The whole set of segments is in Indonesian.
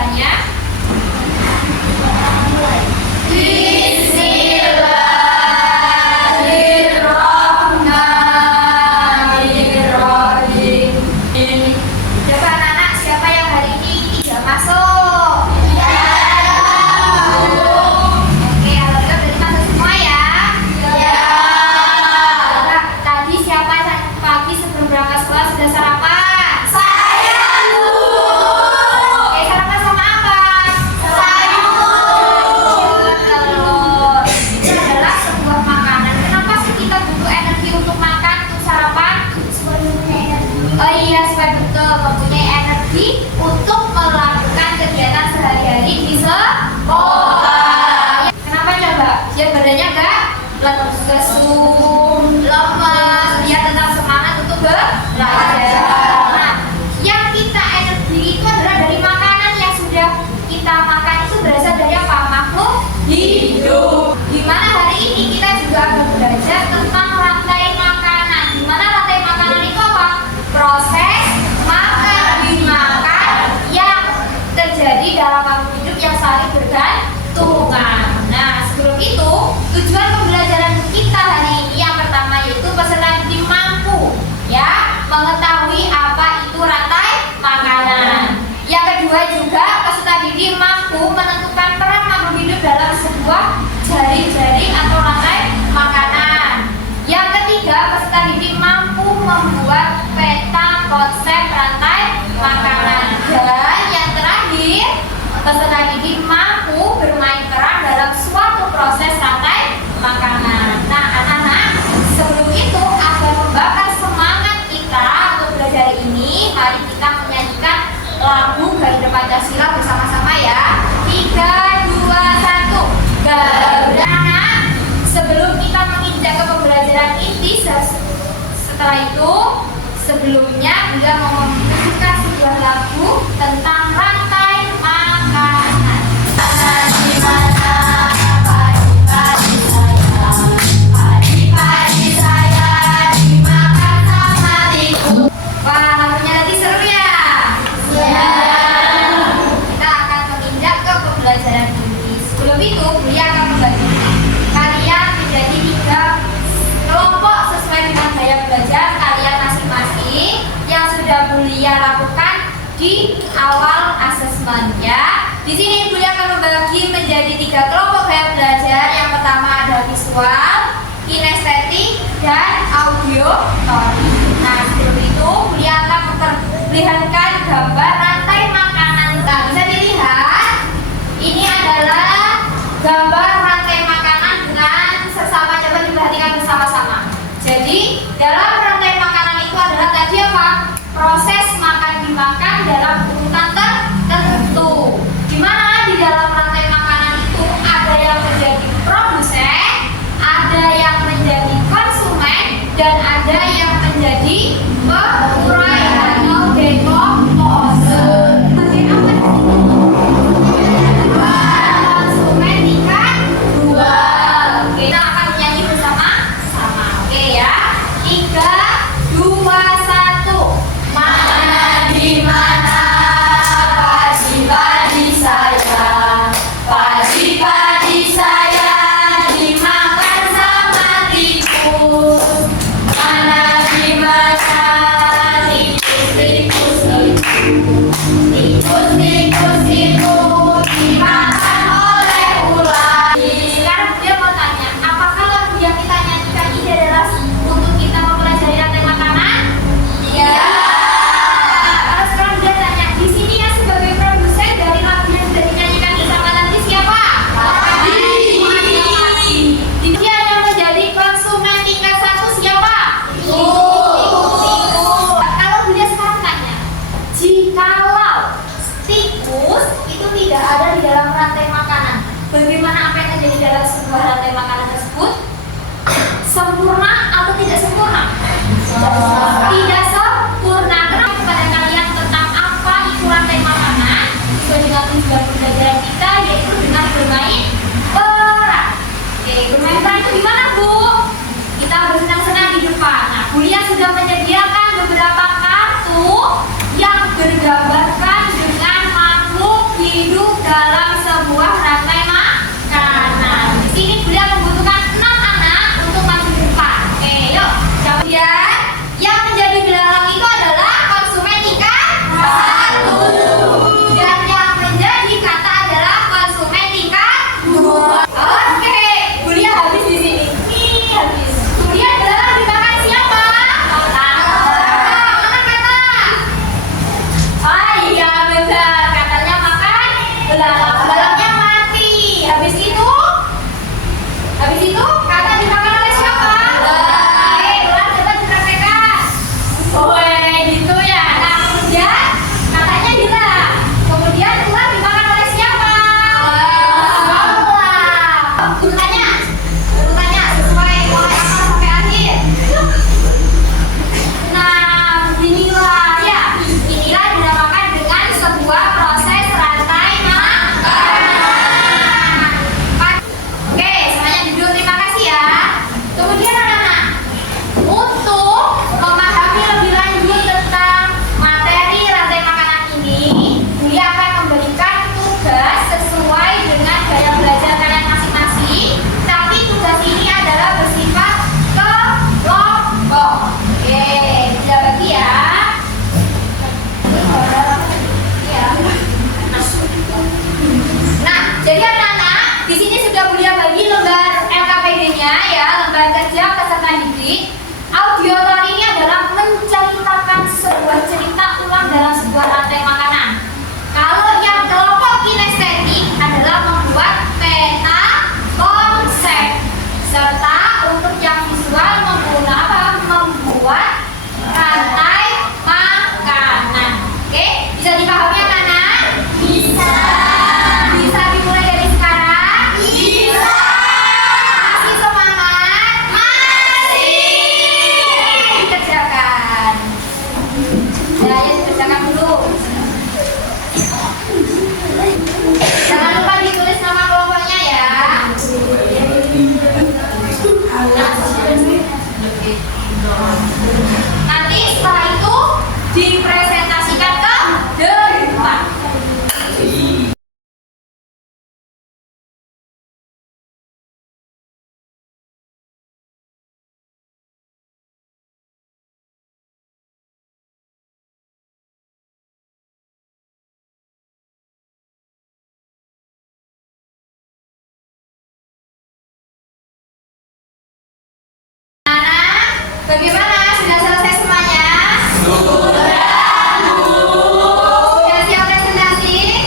bacanya? Coba anak-anak, siapa yang hari ini tidak masuk? Oke, kalau gitu berarti masuk semua ya? Coba, tadi siapa pagi sebelum berangkat sekolah sudah sarapan? Oke, sarapan sama apa? Telur. Itu adalah sebuah makanan. Kenapa sih kita butuh energi untuk makan, untuk sarapan? Oh iya, supaya betul mempunyai energi untuk melakukan kegiatan sehari-hari di sekolah. Kenapa coba? Biar badannya enggak lesu, lemas, biar tetap semangat untuk belajar. Nah, yang kita energi itu adalah dari makanan yang sudah kita makan itu berasal dari apa? Makhluk hidup. Dimana hari ini kita juga akan belajar tentang rantai makanan. Dimana rantai makanan itu apa? Proses makan dimakan yang terjadi dalam makhluk hidup yang saling bergantungan. Nah, sebelum itu tujuan pembelajaran kita hari ini yang pertama yaitu peserta didik mampu ya mengetahui apa itu rantai makanan. Yang kedua juga peserta didik mampu menentukan peran makhluk hidup dalam sebuah jaring-jaring atau rantai makanan. Yang ketiga, peserta didik mampu membuat peta konsep rantai makanan. Dan yang terakhir, peserta didik mampu bermain peran dalam suatu proses rantai makanan. Nah, anak-anak, sebelum itu agar membakar semangat kita untuk belajar ini, mari kita menyanyikan lagu Garuda Pancasila bersama-sama ya. 3, 2, 1. Garuda. Sebelum kita menginjak ke pembelajaran inti, setelah itu sebelumnya Bunda mau menunjukkan sebuah lagu tentang rantai makanan. Pagi-pagi saya dimakan sama tikus. Wah, lagunya tadi seru ya? Kita akan menginjak ke pembelajaran inti. Sebelum itu, Bulia akan membagi kalian menjadi 3 kelompok sesuai dengan gaya belajar kalian masing-masing yang sudah Bulia lakukan di awal asesmen ya. Di sini Bulia akan membagi menjadi 3 kelompok gaya belajar. Yang pertama ada visual, kinestetik, dan audiotori. Nah, sebelum itu Bulia akan memperlihatkan gambar rantai makanan. Nah, bisa dilihat ini adalah gambar rantai makanan dengan sesama. Coba diperhatikan bersama-sama. Jadi dalam rantai makanan itu adalah tadi apa? Proses makan dimakan dalam urutan tertentu. Dimana di dalam rantai makanan itu ada yang menjadi produsen, ada yang menjadi konsumen, dan ada yang menjadi pengurai atau dekomposer. Konsumen tingkat 2. Kita akan menyanyi bersama-sama. Oke ya. 3, 2, 1. Mana di mana padi-padi saya, padi-padi saya dimakan sama tikus. Mana di mana tikus-tikus itu, tikus-tikus itu dimakan oleh ular. Sekarang dia mau tanya, apakah lagu yang kita nyanyikan ini adalah untuk kita mempelajari rantai makanan? Iya. Kalau sekarang dia tanya, di sini yang sebagai produsen dari lagu yang sudah dinyanyikan bersama nanti siapa? Dia yang menjadi konsumen tingkat 1 siapa? Tikus. Kalau Bunda sekarang tanya, jikalau tikus itu tidak ada di dalam rantai makanan, bagaimana apa yang terjadi dalam sebuah rantai makanan tersebut? Sempurna atau tidak sempurna? Tidak sempurna. Kenapa kepada kalian tentang apa itu rantai makanan? Sesuai dengan tujuan pembelajaran kita yaitu dengan bermain peran. Oke, bermain peran itu gimana Bu? Kita bersenang-senang di depan. Nah, Bulia sudah menyediakan beberapa kartu yang bergambarkan dengan makhluk hidup. dalam sebuah rantai makanan. Di sini beliau membutuhkan 6 anak untuk maju di depan. Oke, yuk. Kemudian yang menjadi belalang itu adalah konsumen tingkat 1. Dan yang menjadi kata adalah konsumen tingkat 2. Oke, kuliah habis di sini. Nih, habis. Kemudian belalang dimakan siapa? Mana kata? Oh iya benar, katanya makan belalang. Belalangnya mati. Habis itu kata dimakan oleh siapa? Oke, ulang coba dipraktekkan. Woi, gitu ya. Nah, kemudian katanya hilang. Kemudian ular dimakan oleh siapa? Urutannya sesuai mulai awal sampai akhir. Nah, inilah dinamakan dengan sebuah proses rantai makanan. Oke, semuanya duduk, terima kasih ya. Kemudian anak-anak, untuk memahami lebih lanjut tentang materi rantai makanan ini, dia akan memberikan tugas sesuai dengan gaya belajar kalian masing-masing. Tapi tugas ini adalah bersifat kelompok. Oke, kita bagi ya. Nah, jadi anak-anak, di sini sudah Bulia bagi lembar LKPD-nya ya, lembar kerja peserta didik. Audiotor ini adalah menceritakan sebuah cerita ulang dalam sebuah rantai makanan. Kalau yang kelompok kinestetik adalah membuat peta konsep, serta untuk yang visual membuat rantai makanan. Oke, bisa dipahami anak-anak? Bisa. Bisa dimulai dari sekarang? Bisa. Masih semangat? Masih. Dikerjakan. Ya, dikerjakan dulu. Jangan lupa ditulis nama kelompoknya ya. Nanti setelah itu dipresentasikan ke depan. Bagaimana? Sudah selesai semuanya? Sudah siap presentasi?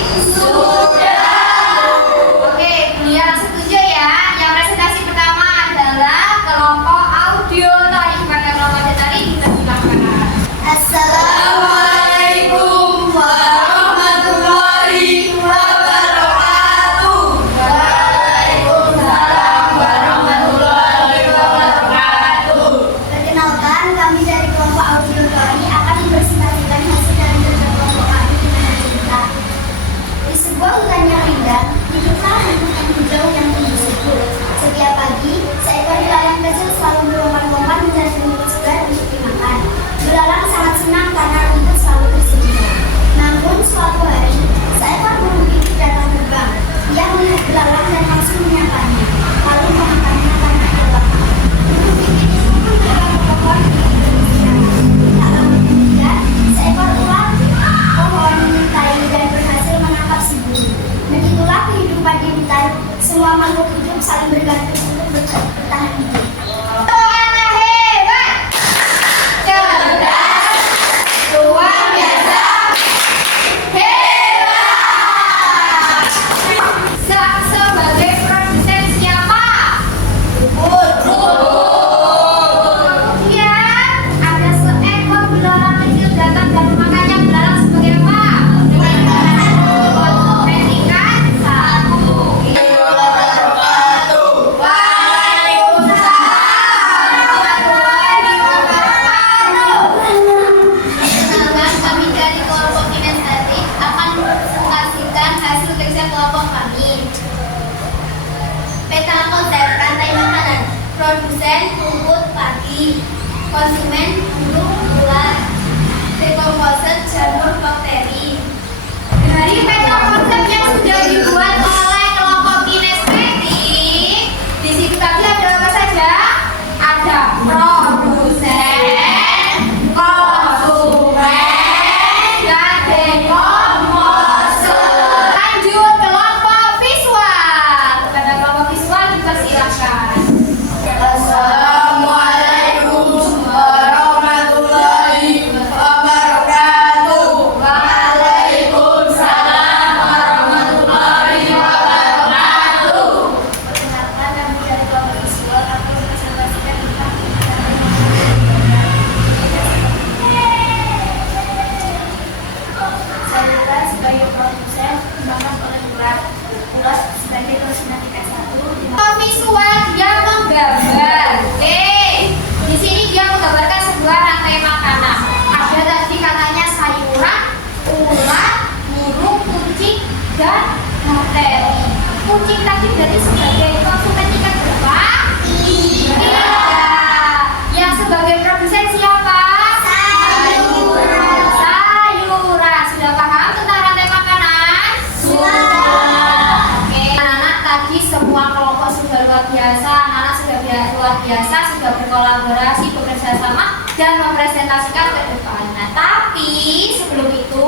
Oke, Bulia langsung tunjuk ya. Yang presentasi pertama adalah kelompok audio tadi. Kepada kelompok audio tadi, kita silakan. Assalamualaikum warahmatullahi wabarakatuh. Waalaikumsalam warahmatullahi wabarakatuh. Perkenalkan, kami dari kelompok audio ini akan mempresentasikan hasil dari kerja kelompok kami dengan cerita. Di sebuah hutan yang indah, hiduplah lingkungan hijau yang tumbuh subur. Setiap pagi, seekor belalang kecil selalu berlompat-lompat mencari rumput segar untuk dimakan. Belalang sangat senang karena rumput selalu tersedia. Namun suatu hari, seekor burung pipit datang terbang. Ia melihat belalang dan langsung menyapanya, lalu memakannya karena ia lapar. Burung pipit itu pun terbang ke pohon untuk beristirahat. Tak lama kemudian, seekor ular pohon mengintai dan berhasil menangkap si burung. Begitulah kehidupan di hutan. Semua makhluk hidup saling bergantung untuk bertahan hidup. Anak hebat, cerdas, luar biasa, hebat. Sebagai produsen siapa? Kemudian ada seekor belalang kecil datang dan memakannya. Belalang sebagai apa? Konsumen tingkat 1. Perkenalkan, kami dari kelompok kinestetik akan mempresentasikan hasil kerja kelompok kami. Peta konsep rantai makanan. Produsen rumput padi, konsumen burung ular, decomposer jamur bakteri. Dari peta konsep yang sudah materi. Kucing tadi berarti sebagai konsumen tiket berapa? Iya. Yang sebagai produsen siapa? Sayuran. Sudah paham tentang rantai makanan? Sudah. Oke. Anak-anak tadi semua kelompok sudah luar biasa. Anak-anak sudah luar biasa, sudah berkolaborasi, bekerja sama dan mempresentasikan ke depan. Nah, tapi sebelum itu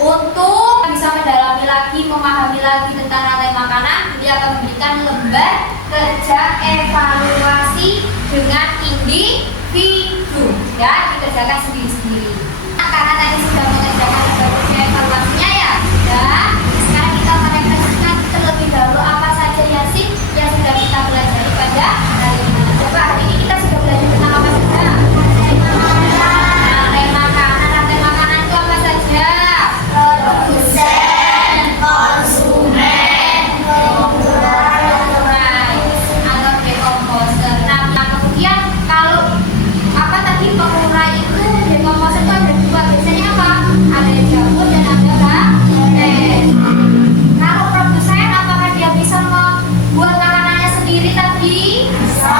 untuk bisa mendalami lagi, memahami lagi tentang rantai makanan, dia akan memberikan lembar kerja evaluasi dengan individu, ya, dikerjakan sendiri-sendiri. Nah, karena tadi sudah mengerjakan lembar kerja evaluasinya ya, dan sekarang kita merefleksikan terlebih dahulu apa saja yang sudah kita pelajari pada hari ini. Coba hari ini kita sudah belajar tentang apa saja? Rantai makanan itu apa saja? Produsen, konsumen, atau decomposer. Nah, kemudian kalau apa tadi pengurai itu decomposer itu ada dua, biasanya apa? Ada jamur dan ada bakter. Kalau produsen apakah dia bisa membuat makanannya sendiri tadi? Bisa.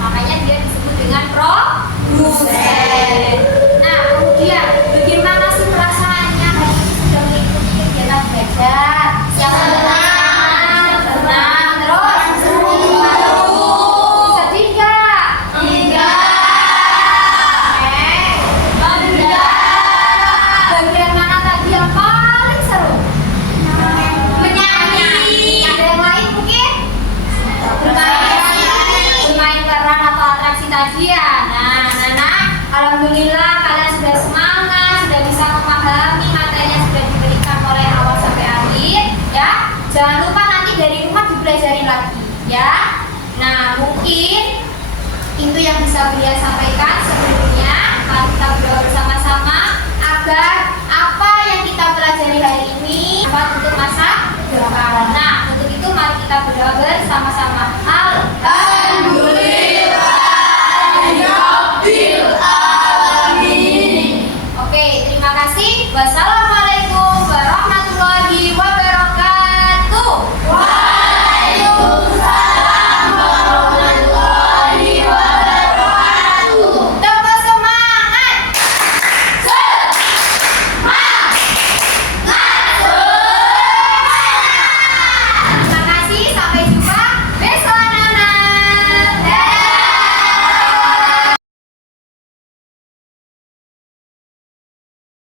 Makanya dia disebut dengan produsen. Nah, kemudian bagaimana sih perasaannya hari ini sudah mengikuti kegiatan belajar? Yang senang, terus sedih nggak? Bagian mana tadi yang paling seru? Menyanyi. Ada yang lain mungkin? Bermain peran atau atraksi tadi ya. Nah, anak, alhamdulillah kalian sudah semangat, sudah bisa memahami materi yang sudah diberikan mulai awal sampai akhir, ya. Jangan lupa nanti dari rumah dipelajarin lagi, ya. Nah, mungkin itu yang bisa Buya sampaikan sebelumnya. Mari kita berdoa bersama-sama agar apa yang kita pelajari hari ini dapat untuk masa depan. Nah, untuk itu mari kita berdoa bersama-sama.